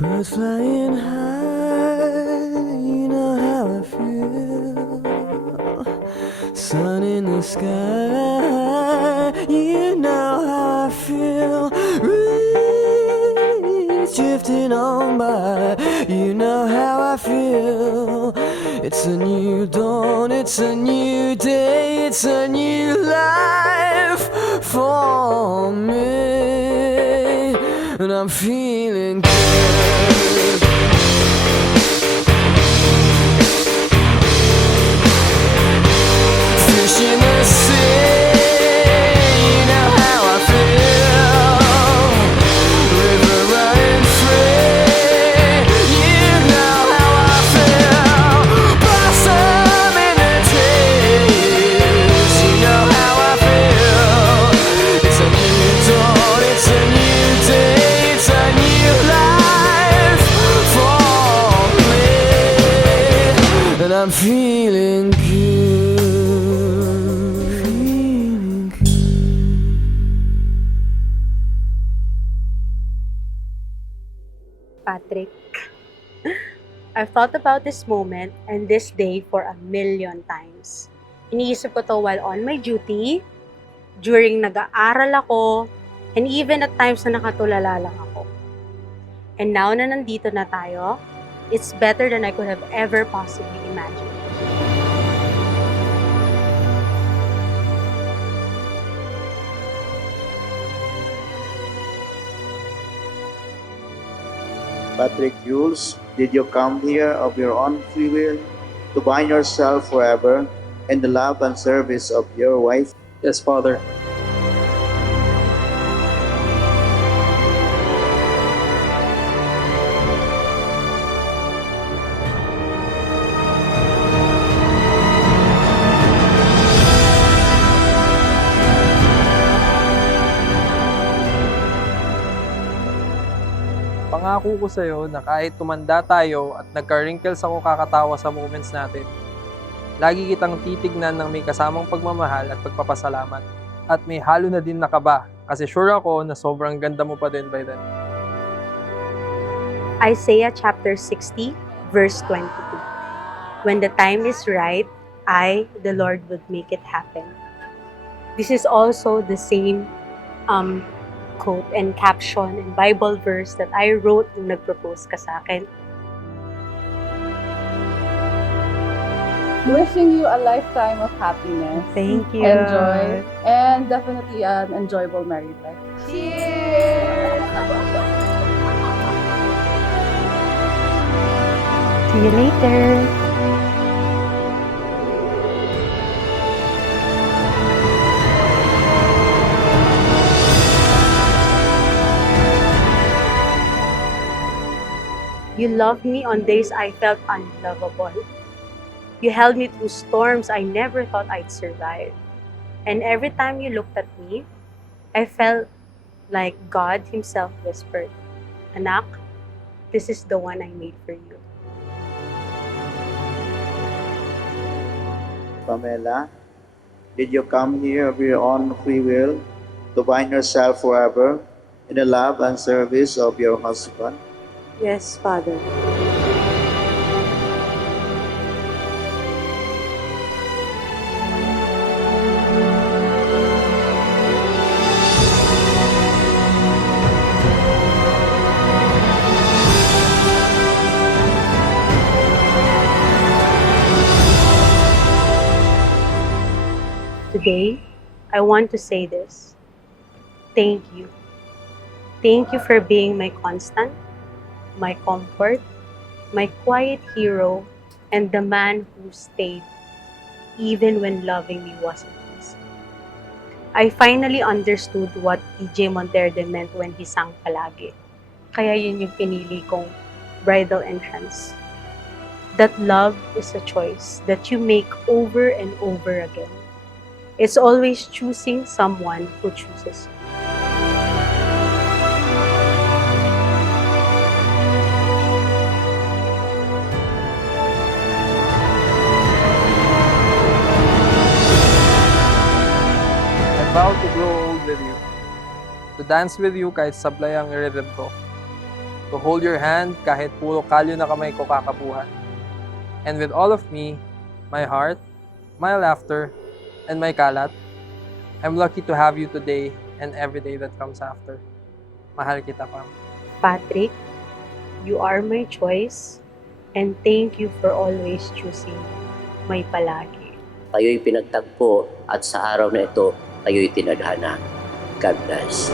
Birds flying high, you know how I feel. Sun in the sky, you know how I feel. Breeze drifting on by, you know how I feel. It's a new dawn, it's a new day, it's a new life for me, and I'm feeling good. Fish in the sea, you know how I feel. River running free, you know how I feel. Blossom in the trees, you know how I feel. It's a new dawn, it's a new day, it's a new life for me, and I'm feeling good. Feeling good. Patrick. I've thought about this moment and this day for a million times. Iniisip ko to while on my duty, during nag-aaral ako, and even at times na nakatulala lang ako. And now na nandito na tayo, it's better than I could have ever possibly imagined. Patrick Jules, did you come here of your own free will to bind yourself forever in the love and service of your wife? Yes, Father. Pangako ko sa'yo na kahit tumanda tayo at nagka-wrinkles ako kakatawa sa moments natin, lagi kitang titignan ng may kasamang pagmamahal at pagpapasalamat. At may halo na din na kaba kasi sure ako na sobrang ganda mo pa din by then. Isaiah chapter 60, verse 22. When the time is right, I, the Lord, would make it happen. This is also the same quote and caption and Bible verse that I wrote nung nag-propose ka sa akin. Wishing you a lifetime of happiness. Thank you. Enjoy. And definitely an enjoyable married life. See you later. You loved me on days I felt unlovable. You held me through storms I never thought I'd survive. And every time you looked at me, I felt like God Himself whispered, "Anak, this is the one I made for you." Pamela, did you come here of your own free will to bind yourself forever in the love and service of your husband? Yes, Father. Today, I want to say this. Thank you. Thank you for being my constant, my comfort, my quiet hero, and the man who stayed even when loving me wasn't easy. I finally understood what TJ Monterde meant when he sang Palagi. Kaya yun yung pinili kong bridal entrance. That love is a choice that you make over and over again. It's always choosing someone who chooses you. I vow to grow old with you, to dance with you kahit sablay ang rhythm ko, to hold your hand kahit puro kalyo na kamay ko kakabuhan. And with all of me, my heart, my laughter, and my kalat, I'm lucky to have you today and every day that comes after. Mahal kita, Pam. Patrick, you are my choice, and thank you for always choosing my palagi. Kayo'y pinagtagpo at sa araw na ito, kayo'y tinadhana. God bless.